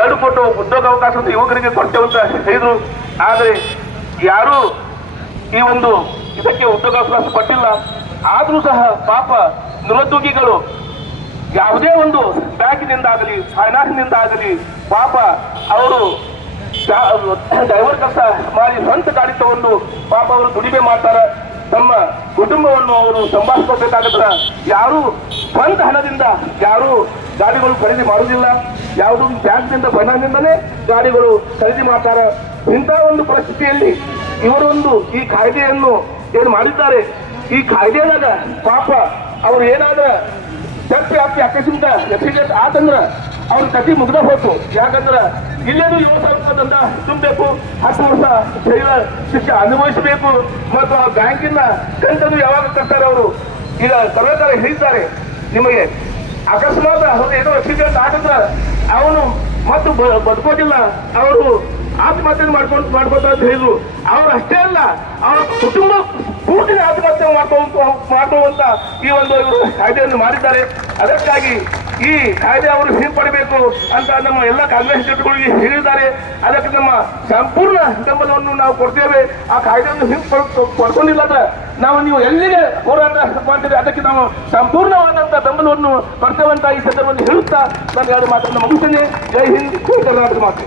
ಎರಡು ಉದ್ಯೋಗ ಅವಕಾಶ ಯುವಕರಿಗೆ ಕೊಡ್ತೇವೆ ಅಂತ ಹೇಳಿದ್ರು. ಆದರೆ ಯಾರು ಈ ಒಂದು ಇದಕ್ಕೆ ಉದ್ಯೋಗಾವಕಾಶ ಕೊಟ್ಟಿಲ್ಲ. ಆದರೂ ಸಹ ಪಾಪ ನಿರುದ್ಯೋಗಿಗಳು ಯಾವುದೇ ಒಂದು ಬ್ಯಾಂಕಿನಿಂದಾಗಲಿ ಆಗಲಿ ಪಾಪ ಅವರು ಡ್ರೈವರ್ ಕೆಲಸ ಮಾಡಿ ಸ್ವಂತ ಗಾಡಿ ತಗೊಂಡು ಪಾಪ ಅವರು ದುಡಿಮೆ ಮಾಡ್ತಾರೆ. ತಮ್ಮ ಕುಟುಂಬವನ್ನು ಅವರು ಸಂಭಾಷಿಸಬೇಕಾಗತ್ತ ಯಾರು ಸ್ವಂತ ಹಣದಿಂದ ಯಾರು ಗಾಡಿಗಳು ಖರೀದಿ ಮಾಡುವುದಿಲ್ಲ. ಯಾವುದೊಂದು ಬ್ಯಾಂಕ್ನಿಂದ ಹಣದಿಂದಲೇ ಗಾಡಿಗಳು ಖರೀದಿ ಮಾಡ್ತಾರೆ. ಇಂಥ ಒಂದು ಪರಿಸ್ಥಿತಿಯಲ್ಲಿ ಇವರೊಂದು ಈ ಕಾಯ್ದೆಯನ್ನು ಏನು ಮಾಡಿದ್ದಾರೆ? ಈ ಕಾಯ್ದೆದಾಗ ಪಾಪ ಅವರು ಏನಾದ್ರ ತಪ್ಪಿ ಹಾಕಿ ಅಕಸ್ಮಿತ ಎಕ್ಸಿಡೆಂಟ್ ಆತಂದ್ರ ಅವ್ರ ಕತಿ ಮುಗ್ದ ಹೋಯ್ತು ಯಾಕಂದ್ರ ಇಲ್ಲೇನು ಏಳು ಸಾವಿರ ತುಂಬಬೇಕು. ಹತ್ತು ವರ್ಷ ಜೈಲ ಶಿಕ್ಷೆ ಅನುಭವಿಸಬೇಕು. ಮತ್ತು ಆ ಬ್ಯಾಂಕಿನ ಕಂತನ್ನು ಯಾವಾಗ ಕಟ್ತಾರೆ ಅವರು? ಈಗ ಸರ್ಕಾರ ಹೇಳಿದ್ದಾರೆ. ನಿಮಗೆ ಅಕಸ್ಮಾತ್ ಏನೋ ಆಕ್ಸಿಡೆಂಟ್ ಆಗಿದ್ರೆ ಅವನು ಮತ್ತು ಬದುಕೋದಿಲ್ಲ. ಅವರು ಆತ್ಮಹತ್ಯೆ ಮಾಡ್ಕೊಂಡು ಮಾಡ್ಕೊತ ಅಂತ ಹೇಳಿದ್ರು ಅವ್ರು ಅಷ್ಟೇ ಅಲ್ಲ, ಅವರ ಕುಟುಂಬ ಪೂರ್ತಿ ಆತ್ಮಹತ್ಯೆ ಮಾಡ್ಕೊಂತ ಮಾಡ್ಕೊಳ್ಳುವಂತ ಈ ಒಂದು ಇವರು ಕಾಯ್ದೆಯನ್ನು ಮಾಡಿದ್ದಾರೆ. ಅದಕ್ಕಾಗಿ ಈ ಕಾಯ್ದೆ ಅವರು ಹಿಂಪಡಿಬೇಕು ಅಂತ ನಮ್ಮ ಎಲ್ಲ ಕಾಂಗ್ರೆಸ್ ಜೊತೆಗಳಿಗೆ ಹೇಳಿದ್ದಾರೆ. ಅದಕ್ಕೆ ನಮ್ಮ ಸಂಪೂರ್ಣ ಬೆಂಬಲವನ್ನು ನಾವು ಕೊಡ್ತೇವೆ. ಆ ಕಾಯ್ದೆಯನ್ನು ಹಿಂಪಡ್ ಪಡ್ಕೊಂಡಿಲ್ಲ ಅಂದ್ರೆ ನಾವು ನೀವು ಎಲ್ಲಿಗೆ ಹೋರಾಟ ಮಾಡ್ತೀರಿ? ಅದಕ್ಕೆ ನಾವು ಸಂಪೂರ್ಣವಾದಂತಹ ಬೆಂಬಲವನ್ನು ಕೊಡ್ತೇವೆ ಅಂತ ಈ ಸಂದರ್ಭದಲ್ಲಿ ಹೇಳುತ್ತಾ ನಾನು ಎರಡು ಮಾತನ್ನು ಮುಗಿಸ್ತೇನೆ. ಜೈ ಹಿಂದ್ ಕರ್ನಾಟಕ ಮಾತೆ.